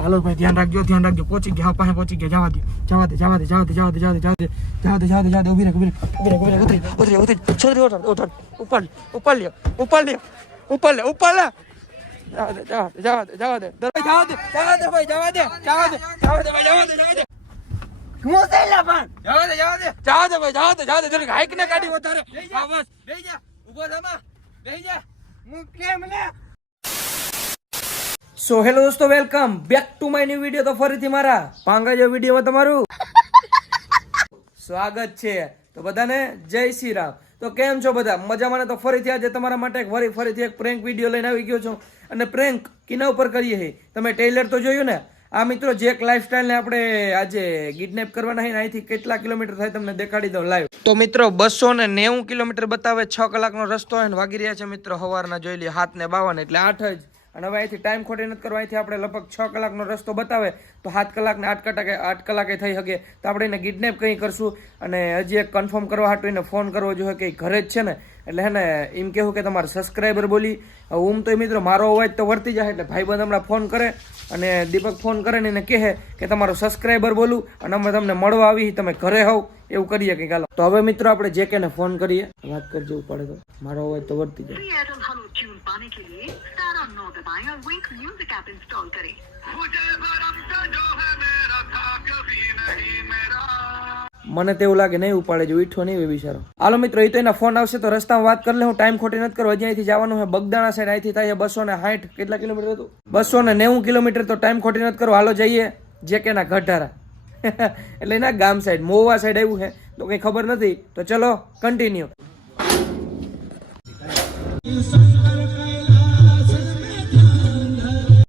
હાલો ભાઈ ધ્યાન રાખજો પહોંચી ગયા પાસે પહોંચી ગયા જવા દે ઉભી રાખ ઉતરી છોરી ઉઠાડ ઉપર લે જવા દે ભાઈ જવા દે હું થઈલા પણ જવા દે ભાઈ હાઈક ને કાઢી વધારે હા બસ બેહી જા ઉભો થા બેહી જા હું કેમ લે સો હેલો દોસ્તો welcome back to my new video. તો ફરીથી મારા પાંગા વિડીયોમાં તમારું સ્વાગત છે. તો બધાને જય શ્રી રામ. તો કેમ છો બધા મજામાં? તો ફરીથી આજે તમારા માટે ફરીથી એક પ્રેન્ક વિડીયો લઈને આવી ગયો છું. અને પ્રેન્ક કિના ઉપર કરીએ છે તમે ટ્રેલર તો જોયું ને. આ મિત્રો જેક લાઈફસ્ટાઈલ ને આપણે આજે કિડનેપ કરવાના છે. અહીંથી કેટલા કિલોમીટર થાય તમને દેખાડી દઉં લાઈવ. તો મિત્રો 290 કિલોમીટર બતાવે, 6 કલાકનો રસ્તો હોય ને વાગી રહ્યા છે મિત્રો સવારના જોઈ લઈએ 7:52 એટલે 8 જ. અને હવે અહીંથી ટાઈમ ખોટી નથી કરવા. અહીંથી આપણે લગભગ 6 કલાકનો રસ્તો બતાવે તો 7 કલાક ને 8 કલાકે થઈ શકે. તો આપણે એને કિડનેપ કંઈ કરશું. અને હજી એક કન્ફર્મ કરવા હાટું એને ફોન કરવો જોઈએ કે ઘરે જ છે ને. એટલે હે ને એમ કહેવું કે તમારા સબસ્ક્રાઈબર બોલી તો મિત્રો મારો અવાજ તો વર્તી જાય. એટલે ભાઈબંધ હમણાં ફોન કરે અને દીપક ફોન કરે ને એને કહે કે તમારો સબસ્ક્રાઈબર બોલું અને અમે તમને મળવા આવી તમે ઘરે હોવ એવું કરીએ કંઈક. હાલો તો હવે મિત્રો આપણે જે કે ફોન કરીએ વાત કરજો પડે તો મારો અવાજ તો વર્તી જાય. મને તો એવું લાગે નહીં ઉપાડે જો ઈઠો નહીં બિચારો. હાલો મિત્રો એ તો એના ફોન આવશે તો રસ્તામાં વાત કરી લે. હું ટાઈમ ખોટી નથી કરવા. હજી અહીંથી જવાનું છે બગદાણા સાઈડ. અહીંથી થાય 260 કેટલા કિલોમીટર હતું 290 કિલોમીટર. તો ટાઈમ ખોટી નથી કરવા. હાલો જઈએ જે કે ના ગઢારા એટલે એના ગામ સાઈડ મોવા સાઈડ આવ્યું છે તો કઈ ખબર નથી. તો ચલો કન્ટિન્યુ.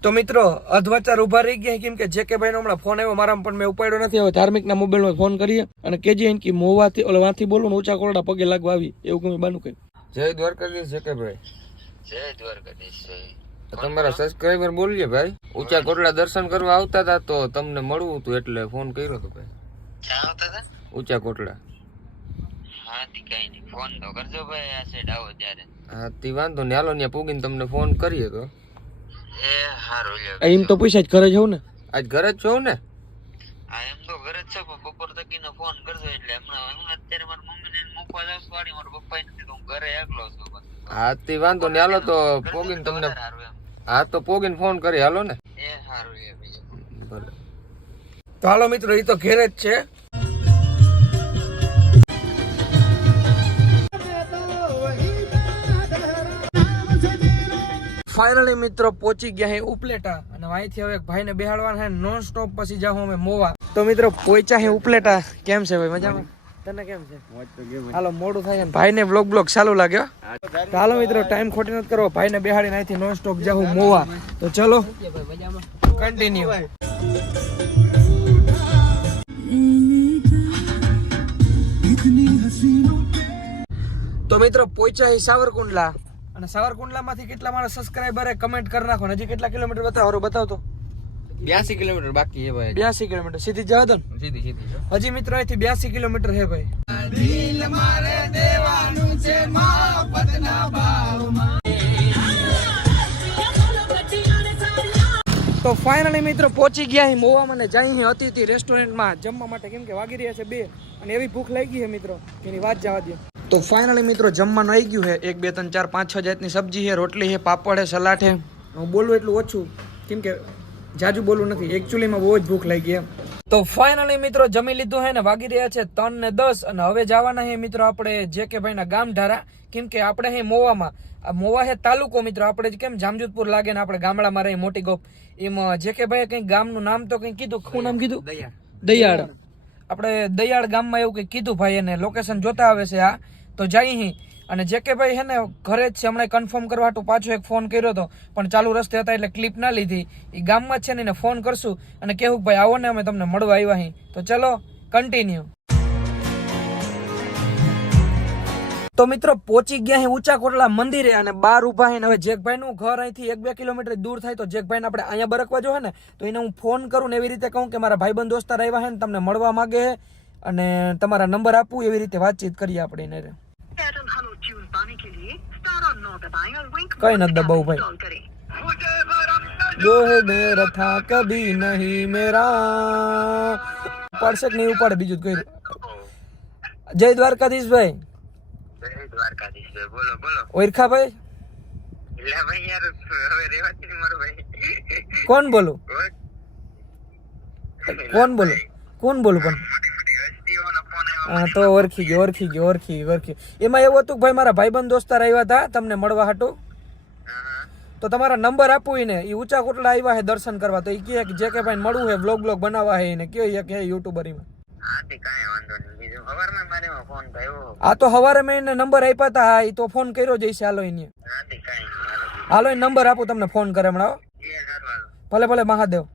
તો મિત્રો અધવચાર ઉભા રહી ગયા કેમ કે જે કે ભાઈ નો હમણાં ફોન આવ્યો મારામાં પણ મેં ઉપાડ્યો નથી. હવે ધાર્મિક ના મોબાઈલમાં ફોન કરીએ અને કેજી એન કી મોવાથી વાથી બોલું ને ઊંચા કોરડા પગે લાગવા આવી એવું કોઈ બાનું કઈ. જય દ્વારકાધીશ જે કે ભાઈ. જય દ્વારકાધીશ. તમારા સબસ્ક્રાઇબર બોલીએ ભાઈ ઊંચા કોરડા દર્શન કરવા આવતા હતા તો તમને મળવું હતું એટલે ફોન કર્યો હતો ભાઈ. ક્યાં આવતા હતા? ઊંચા કોટડા. હા તી કઈ નહીં ફોન તો કરજો ભાઈ આ સાઈડ આવો ત્યારે. હા તી વાંધો નહીં. હાલો ત્યાં પૂગીને તમને ફોન કરીએ તો. એ હારું લ્યો. એમ તો પૂછ્યા જ ઘરે જવું ને. આજ ઘરે જ છું ને. આ એમ તો ઘરે જ છે પણ બપોર તકીનો ફોન કરજો એટલે હમણાં હું અત્યારે મારી મમ્મીને મૂકવા જાઉં છું વાડી. મારા પપ્પા નથી તો હું ઘરે એકલો છું. હા તી વાંધો નહીં. હાલો તો પોગીને તમને હા તો પોગીને ફોન કરી હાલો ને. એ હારું લ્યો બીજું ભલે. તો હાલો મિત્રો એ તો ઘેરે જ છે. ફાઇનલી મિત્રો પહોંચી ગયા હે ઉપલેટા અને અહીંથી હવે ભાઈને બેહાડવાના છે નોન સ્ટોપ. પછી જાઉં અમે મોવા. તો મિત્રો પહોંચ્યા હે ઉપલેટા. કેમ છે ભાઈ મજામાં? તને કેમ છે? હાલો મોડું થાય ને ભાઈને બ્લોગ ચાલુ લાગ્યો. તો હાલો મિત્રો ટાઈમ ખોટી નથી કરવો. ભાઈને બેહાડીને અહીંથી નોન સ્ટોપ જાઉં મોવા. તો ચલો કન્ટિન્યુ. તો મિત્રો પહોંચ્યા સાવરકુંડલા અને સાવરકુંડલામાંથી કેટલા મારા સબસ્ક્રાઇબરે કમેન્ટ કરી નાખો. હજી કેટલા કિલોમીટર બતાવતો 82 કિલોમીટર બાકી હે ભાઈ. 82 કિલોમીટર સીધી જવા દો ને. સીધી હજી મિત્રો અહીંથી 82 કિલોમીટર હે ભાઈ. દિલ મારે દેવાનું છે મફતના ભાવમાં. તો ફાઇનલી મિત્રો પહોંચી ગયા હી મોવામાં ને જઈ અતિથિ રેસ્ટોરન્ટમાં જમવા માટે કેમ કે વાગી રહ્યા છે 2 અને એવી ભૂખ લાગી છે મિત્રો એની વાત જવા દો. તો ફાઇનલી મિત્રો જમવાનું આવી ગયું છે. 1 2 3 4 5 6 જાતની સબ્જી છે, રોટલી છે, પાપડ છે, સલાડ છે. હું બોલું એટલું ઓછું કેમ કે જાજુ બોલું નથી. એકચ્યુઅલીમાં બહુ જ ભૂખ લાગી એમ. તો ફાઇનલી મિત્રો જમી લીધું છે ને વાગી રહ્યા છે 3:10 અને હવે જવાના છે મિત્રો આપણે જે કે ભાઈના ગામ ધારા. કેમ કે આપણે હે મોવામાં. આ મોવા છે તાલુકો મિત્રો. આપણે કેમ જામજોધપુર લાગે ને આપણે ગામડામાં રહી મોટી ગોપ એમ જે કે ભાઈ કંઈક ગામનું નામ તો કંઈક કીધું. શું નામ કીધું? દયાળ. આપણે દયાળ ગામમાં એવું કંઈક કીધું ભાઈ એને લોકેશન જોતા આવે છે. આ તો જઈ અને જે કે ભાઈ હે ને ઘરે જ છે. હમણાં કન્ફર્મ કરવા હાટું પાછો એક ફોન કર્યો હતો પણ ચાલુ રસ્તે હતા એટલે ક્લિપ ના લીધી. એ ગામમાં જ છે ને એને ફોન કરશું અને કહેવું ભાઈ આવો ને અમે તમને મળવા આવ્યા અહીં. તો ચલો કન્ટિન્યુ. તો મિત્રો પહોંચી ગયા હે ઊંચા કોટલા મંદિરે અને બહાર ઉભા હે. હવે જેકભાઈ નું ઘર અહીંથી 1 2 કિલોમીટર દૂર થાય તો જેકભાઈ ને આપણે અહીંયા બરકવા જો હે ને તો એને હું ફોન કરું ને એવી રીતે કહું કે મારા ભાઈબંધ દોસ્તાર આવ્યા હે ને તમને મળવા માંગે અને તમારા નંબર આપું એવી રીતે વાતચીત કરીએ આપણે એને. કઈ નથી દબાવું ભાઈ. जो है मेरा था कभी नहीं मेरा પડશે કે નહીં ઉપાડે બીજું જ કર્યું. જય દ્વારકાધીશ ભાઈ. જય દ્વારકાધીશ ભાઈ. બોલો બોલો. ઓરખા ભાઈ. એટલે ભાઈ યાર હવે રેવાતી નહીં મારો ભાઈ. કોણ બોલું કોણ બોલું પણ હા તો ઓળખી ગયો. એમાં એવું હતું કે ભાઈ મારા ભાઈબંધ દોસ્તાર આવ્યા હતા તમને મળવા હાટું. તો તમારા નંબર આપું ને એ ઊંચા કોટલા આવ્યા હે દર્શન કરવા. તો એ કહે કે જે કે ભાઈ મળવું હે બ્લોગ બનાવવા હે ને કયો કે યુટ્યુબરમાં. આ તો હવારે મેં એને નંબર આપ્યા હતા. હા એ તો ફોન કર્યો જઈશે. હાલો એને હાલો એ નંબર આપું તમને ફોન કરે હમણાં. ભલે મહાદેવ.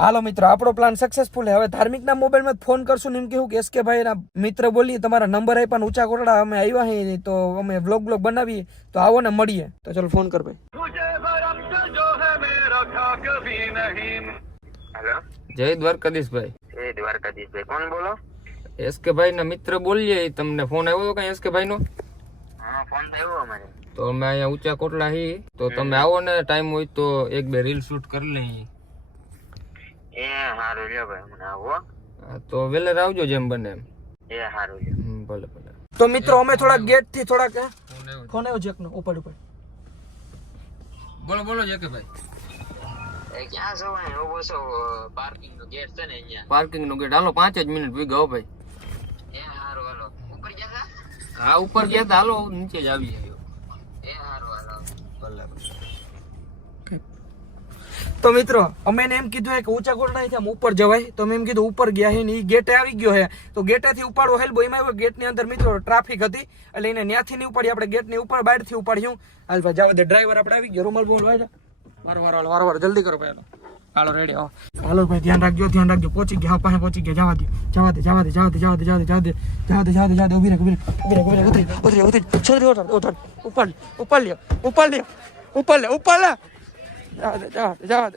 હાલો મિત્રો આપણો પ્લાન સક્સેસફુલ હે. હવે ધાર્મિક ના મોબાઈલ માં ફોન કરશું ને એમ કેવું કે એસકે ભાઈ ના મિત્ર બોલીએ તમારા નંબર આપ્યા ઊંચા કોટડા અમે આવ્યા હે તો અમે વ્લોગ બનાવીએ તો આવો ને મળીએ. તો ચલો ફોન કર ભાઈ. હેલો. જય દ્વારકાધીશ ભાઈ. જય દ્વારકાધીશ ભાઈ. કોણ બોલો? એસકે ભાઈ ના મિત્ર બોલીએ. તમને ફોન આવ્યો કઈ એસકે ભાઈ નો? હા ફોન તો આવ્યો અમારે. તો અમે અહીંયા ઊંચા કોટલા હી તો તમે આવો ને ટાઈમ હોય તો એક બે રીલ શૂટ કરી લઈએ. એ હારું લ્યો ભાઈ મને આવો. તો વેલેર આવજો જેમ બને એમ. એ હારું લ્યો. ભલે. તો મિત્રો અમે થોડા ગેટ થી થોડાક ફોન આવ્યો જેક નો ઉપર બોલો જે કે ભાઈ. એ ક્યાં છો ભાઈ? ઉભો છો પાર્કિંગ નો ગેટ છે ને અહીંયા. પાર્કિંગ નો ગેટ. હાલો 5 જ મિનિટ ભી ગયો ભાઈ. એ હારું હાલો. ઉપર ગયા હતા? હા ઉપર ગયા તા. હાલો નીચે જ આવી. એ હારું હાલો. ભલે. તો મિત્રો અમે એને એમ કીધું હે કે ઊંચા કોટડા થી આમ ઉપર જવાય. તો અમે એમ કીધું ઉપર ગયા હે ને એ ગેટે આવી ગયો હે. તો ગેટેથી ઉપાડવો હેલ્બો એમાં આવ્યો ગેટ ની અંદર મિત્રો ટ્રાફિક હતી એટલે એને ન્યાથી નહીં ઉપાડી આપણે ગેટ ની ઉપર બહાર થી ઉપાડ્યું. હાલ ભાઈ જવા દે. ડ્રાઈવર આપણે આવી ગયો. રૂમાલ બોલ ભાઈ વારો જલ્દી કરો ભાઈ. હાલો રેડી હાલો ભાઈ ધ્યાન રાખજો પહોંચી ગયા પાસે પહોંચી ગયા. જવા દે ઉભી રાખ ઉતરી છોડી ઉપર લ્યો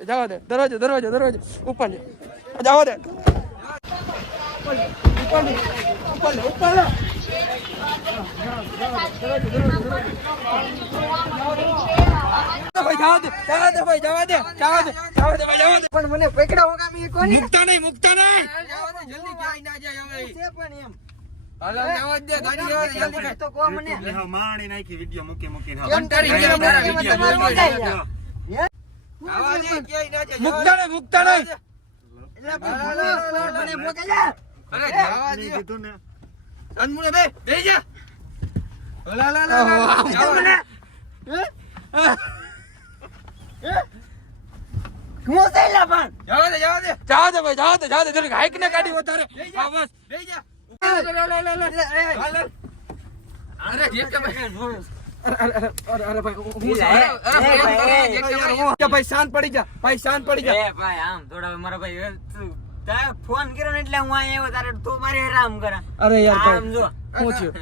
જવા દે દરવાજો ઉપર લ્યો જવા દે પણ મને પકડા હોગામી કોની મુકતા નહીં જલ્દી જાય ના જાય હવે છે પણ એમ હાલો જવા દે ગાડી જવા દે જલ્દી તો કો મને માણી નાખી વિડિયો મૂકી કેમ કરી ગયા મારા મુકતા નહીં મને મોકલ્યા અરે જવા દે કીધું ને અનમુને બે જા મને હું સેલા પણ જવા દે ભાઈ જલ્દી હાઈક ને ગાડી વધારે હા બસ બેહી જા અરે જે કે ભાઈ શાંત પડી જા ભાઈ આમ થોડા મારા ભાઈ તારે ફોન કર્યો ને એટલે હું અહીંયા આવ્યો તારે તું મારે આરામ કરા. અરે યાર આમ જો શું થયું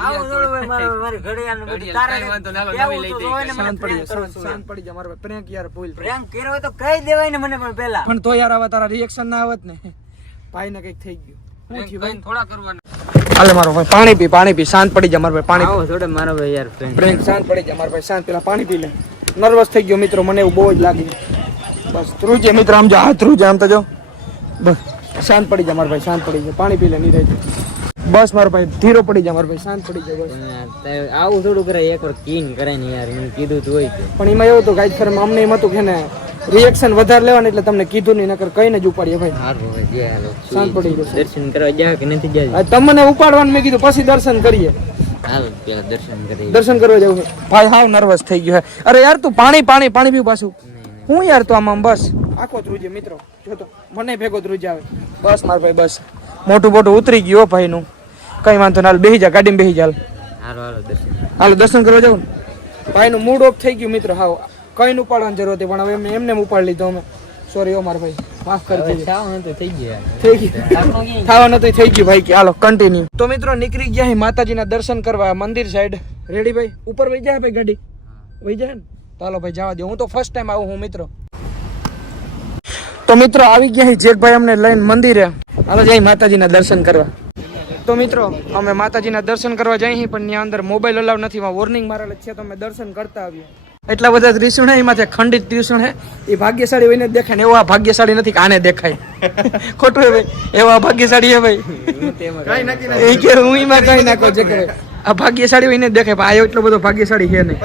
આવો થોડું ભાઈ મારી ઘડિયાળ બધું તારે શાંત પડી જા મારા ભાઈ પ્રેન્ક યાર ભૂલ પ્રેન્ક કર્યો હોય તો કહી દેવાય ને મને પણ પહેલા. પણ તો યાર આવા તારા રિએક્શન ના આવત ને ભાઈ ને કઈક થઈ ગયું શું થયું ભાઈ થોડા કરવાના. હાલે મારો ભાઈ પાણી પી શાંત પડી જા મારા ભાઈ પાણી આવો થોડે મારો ભાઈ યાર પ્રેન્ક શાંત પડી જા મારા ભાઈ શાંત પેલા પાણી પી લે નર્વસ થઈ ગયો મિત્રો મને એવું બહુ જ લાગી બસ ધ્રુજે મિત્ર આમ જો હાથ ધ્રુજે આમ તો જો બસ શાંત પડી જા મારા ભાઈ શાંત પડી જા પાણી પી લે નહીં રહી બસ મારો ભાઈ ધીરો પડી જા મારો ભાઈ શાંત પડી જા બસ આવું થોડું કરે એકવાર કીન કરાય ને યાર મને કીધું તો હોય છે પણ એમાં એવું હતું ગાઈડ ફરમ અમને એમ હતું કે ને રિએક્શન વધારે લેવાનું એટલે તમને કીધું નહીં નકર કઈને જ ઉપાડીએ ભાઈ હારું હવે જે હાલો શાંત પડી જશે દર્શન કરવા જા કે નથી જાય આ તમને ઉપાડવાનું મેં કીધું પછી દર્શન કરીએ હાલ પેલા દર્શન કરી દર્શન કરવા જવું છે ભાઈ હાવ નર્વસ થઈ ગયો હે અરે યાર તું પાણી પીવું પાછું હું યાર તો આમ બસ આખો ધ્રુજે મિત્રો જો તો મને ભેગો ધ્રુજ આવે બસ માર ભાઈ બસ મોટું ઉતરી ગયો ભાઈ નું કઈ વાંધો ના બેહી જા ગાડીમાં બેહી જા હાલો દર્શન કરવા જાવ ભાઈ નું મૂડ ઓફ થઈ ગયું મિત્રો હાવ કઈ નું ઉપાડવાની જરૂર હતી પણ હવે મેં એમને ઉપાડી લીધો અમે સોરી ઓ માર ભાઈ માફ કરી દેજો થવાનું થઈ ગયું થઈ ગયું ભાઈ કે હાલો કન્ટિન્યુ તો મિત્રો નીકળી ગયા હે માતાજીના દર્શન કરવા મંદિર સાઈડ રેડી ભાઈ ઉપર વઈ જાય ભાઈ ગાડી વઈ જાય ને ચાલો ભાઈ જવા દો હું તો ફર્સ્ટ ટાઈમ આવું હું મિત્રો તો મિત્રો આવી ગયા હે જેકભાઈ અમને લઈને મંદિરે હાલો જઈ માતાજીના દર્શન કરવા તો મિત્રો અમે માતાજીના દર્શન કરવા જઈએ પણ ત્યાં અંદર મોબાઈલ અલાઉ નથી વોર્નિંગ મારેલ છે તો અમે દર્શન કરતા આવીએ એટલા બધા ત્રિશુણ હે, એમાંથી ખંડિત ત્રિશુણ હે. એ ભાગ્યશાળી હોય ને જ દેખાય ને, એવો આ ભાગ્યશાળી નથી કે આને દેખાય. ખોટું હે ભાઈ, એવા ભાગ્યશાળી હે ભાઈ. એ કે હું એમાં કઈ નાખો છે કે આ ભાગ્યશાળી હોય ને જ દેખાય, પણ આ એટલો બધો ભાગ્યશાળી છે નહીં.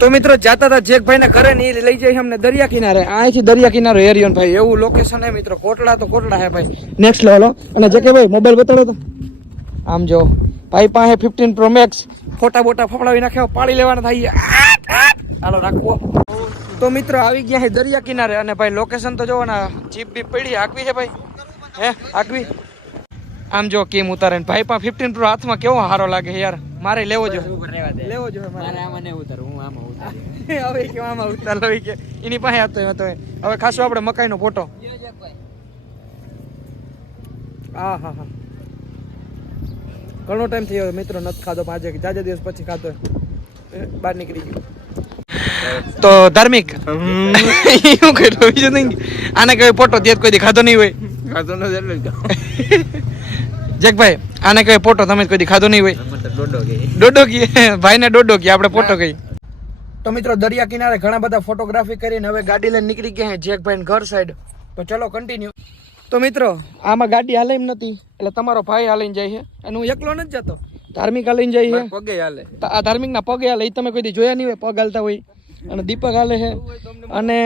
તો મિત્રો જાતા હતા જેકભાઈ ના ઘરે ને એ લઈ જાય અમને દરિયા કિનારે. અહીંથી દરિયા કિનારો એરિયો ને ભાઈ એવું લોકેશન હે મિત્રો. કોટડા તો કોટડા હે ભાઈ, નેક્સ્ટ લેવલ. અને જેકે ભાઈ મોબાઈલ બતાડો તો આમ જો ભાઈ પાસે 15 Pro Max. ફોટા બોટા ફફડાવી નાખ્યા, પાડી લેવાના થાય. હાલો રાખવો. તો મિત્રો આવી ગયા છે દરિયા કિનારે અને ભાઈ લોકેશન તો જોવો ને, જીપ બીપ પડી હાકવી છે ભાઈ. હે હાકવી આમ જો કેમ ઉતારે ને ભાઈ પાસે 15 Pro હાથમાં કેવો હારો લાગે યાર. મારે લેવો જો લેવો જો મારે આમાં નહીં ઉતાર, હું આમાં ઉતાર. હવે કે આમાં ઉતાર લઈ કે એની પાસે હતો તો હવે ખાસો આપણે મકાઈનો ફોટો. હા હા હા ઘણો ટાઈમ થયો મિત્રો નથી ખાધો. આજે જાજા દિવસ પછી ખાધો, બહાર નીકળી ગયો. તો ધાર્મિક શું કર્યું બીજું નહીં. આને કઈ ફોટો દે કોઈ દી ખાધો નહીં હોય. ખાધો નથી જેકભાઈ, આને કઈ ફોટો તમે કોઈ દી ખાધો નહીં હોય. ડોડો કી ભાઈ ને ડોડો કી આપણે ફોટો કઈ. તો મિત્રો દરિયા કિનારે ઘણા બધા ફોટોગ્રાફી કરીને હવે ગાડી લઈને નીકળી ગયા જેકભાઈ ઘર સાઈડ. તો ચલો કન્ટિન્યુ. તો મિત્રો આમાં ગાડી હાલે એમ નથી, એટલે તમારો ભાઈ હાલીને જાય છે અને હું એકલો નથી જતો. ધાર્મિક હાલીને જાય છે, પગે હાલે. આ ધાર્મિક ના પગે હાલે, એ તમે કોઈ દી જોયા નહીં હોય પગ હાલતા હોય. અને દીપક હાલે છે. અને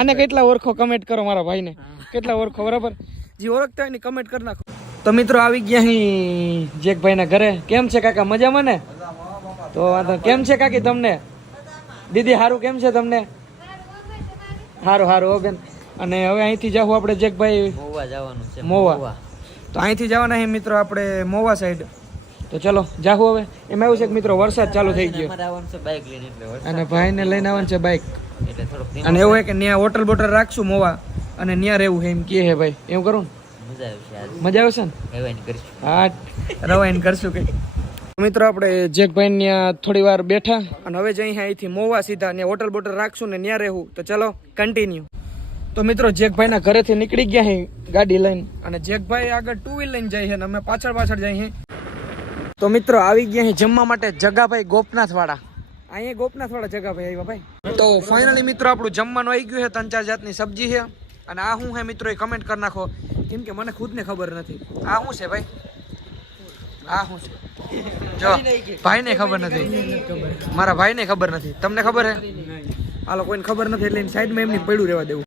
આને કેટલા ઓળખો કમેન્ટ કરો, મારા ભાઈને કેટલા ઓળખો બરાબર. જે ઓળખતા હોય ને કમેન્ટ કરી નાખો. તો મિત્રો આવી ગયા અહીં જેકભાઈ ના ઘરે. કેમ છે કાકા, મજામાં ને? તો વાંધો કેમ છે કાકી તમને? દીદી હારું કેમ છે તમને? હારું હારું હો બેન. અને હવે અહીંથી જાવું આપણે જેકભાઈ મોવા જવાનું છે. મોવા તો અહીંથી જવાના છે મિત્રો આપણે મોવા સાઈડ. તો ચલો જાહુ હવે. એમાં એવું છે કે મિત્રો વરસાદ ચાલુ થઈ ગયો અને ભાઈને લઈને આવવાનું છે બાઇક. અને એવું હોય કે ત્યાં હોટલ બોટલ રાખશું મોવા અને ત્યાં રહેવું છે એમ કે હે ભાઈ. એવું કરું ને મજા આવશે ને? હા રવાઈને કરશું કઈ. મિત્રો આપણે જેકભાઈ ત્યાં થોડી વાર બેઠા અને હવે જઈ અહીંથી મોવા સીધા ત્યાં હોટલ બોટલ રાખશું ને ત્યાં રહેવું. તો ચલો કન્ટિન્યુ. તો મિત્રો જેકભાઈ ના ઘરેથી નીકળી ગયા છે ગાડી લઈને અને જેકભાઈ આગળ 2 વ્હીલ લઈને જાય છે અને અમે પાછળ પાછળ જઈએ. તો મિત્રો આવી ગયા છે જમવા માટે જગાભાઈ ગોપનાથ વાળા. અહીંયા ગોપનાથ વાળા જગાભાઈ આવ્યા ભાઈ. તો ફાઇનલી મિત્રો આપણું જમવાનું આવી ગયું છે. 3-4 જાતની સબ્જી છે. અને આ શું છે મિત્રો એ કમેન્ટ કરી નાખો, કેમ કે મને ખુદને ખબર નથી. આ શું છે ભાઈ? આ શું છે? જો ભાઈને ખબર નથી, મારા ભાઈને ખબર નથી. તમને ખબર છે? હાલો કોઈને ખબર નથી એટલે સાઈડમાં એમની પડ્યું રહેવા દેવું.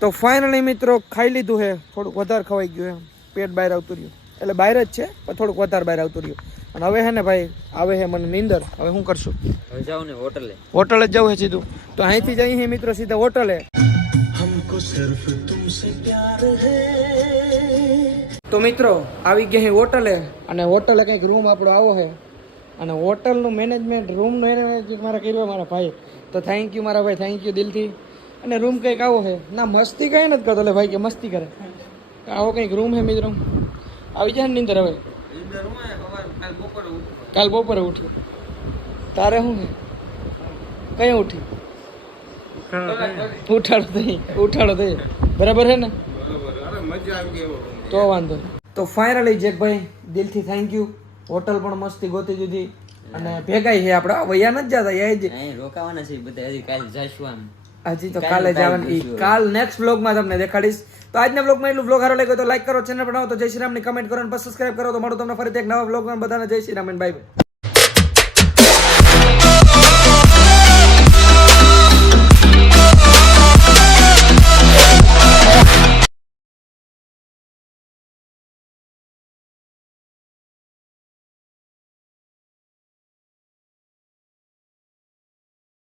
તો ફાઇનલી મિત્રો ખાઈ લીધું છે. થોડુંક વધારે ખવાઈ ગયું છે, પેટ બહાર આવતું રહ્યું. એટલે બહાર જ છે પણ થોડુંક વધારે બહાર આવતું રહ્યું. અને હવે છે ને ભાઈ આવે છે મને નીંદર. હવે શું કરશું? હવે જાવ ને હોટલે. હોટલે જ જવું છે સીધું. તો અહીંથી જઈએ છીએ મિત્રો સીધા હોટલે. તો મિત્રો આવી ગયા છે હોટલે અને હોટલે કંઈક રૂમ આપણો આવો છે અને હોટલનું મેનેજમેન્ટ રૂમનું એને મારા કર્યો મારા ભાઈ. તો થેન્ક યુ મારા ભાઈ, થેન્ક યુ દિલથી. અને રૂમ કંઈક આવો છે ના, મસ્તી કંઈ નથી કરતો એટલે ભાઈ કે મસ્તી કરે. આવો કંઈક રૂમ છે મિત્રો. આવી જાય ને નીંદર હવે? કાલ બપોરે ઉઠી. તારે શું છે? કઈ ઉઠી? ઉઠાડો થઈ બરાબર છે ને? તો વાંધો. તો ફાઇનલી જેકભાઈ દિલથી થેન્ક યુ. હોટલ પણ મસ્તી ગોતી દીધી અને ભેગાઈ છે આપણે. વયા નથી જતા એ રોકાવાના છે બધા. હજી કાલે જઈશું આમ. હજી તો કાલે જવાનું. કાલ નેક્સ્ટ વ્લોગમાં તમને દેખાડીશ. તો આજના વ્લોગમાં એટલું. વ્લોગ સારો લાગ્યો તો લાઈક કરો, ચેનલ બનાવો તો જય શ્રી રામની કમેન્ટ કરો અને સબસ્ક્રાઇબ કરો. તો મળું તમને ફરીથી એક નવા વ્લોગમાં. બધાને જય શ્રી રામ, બાય બાય.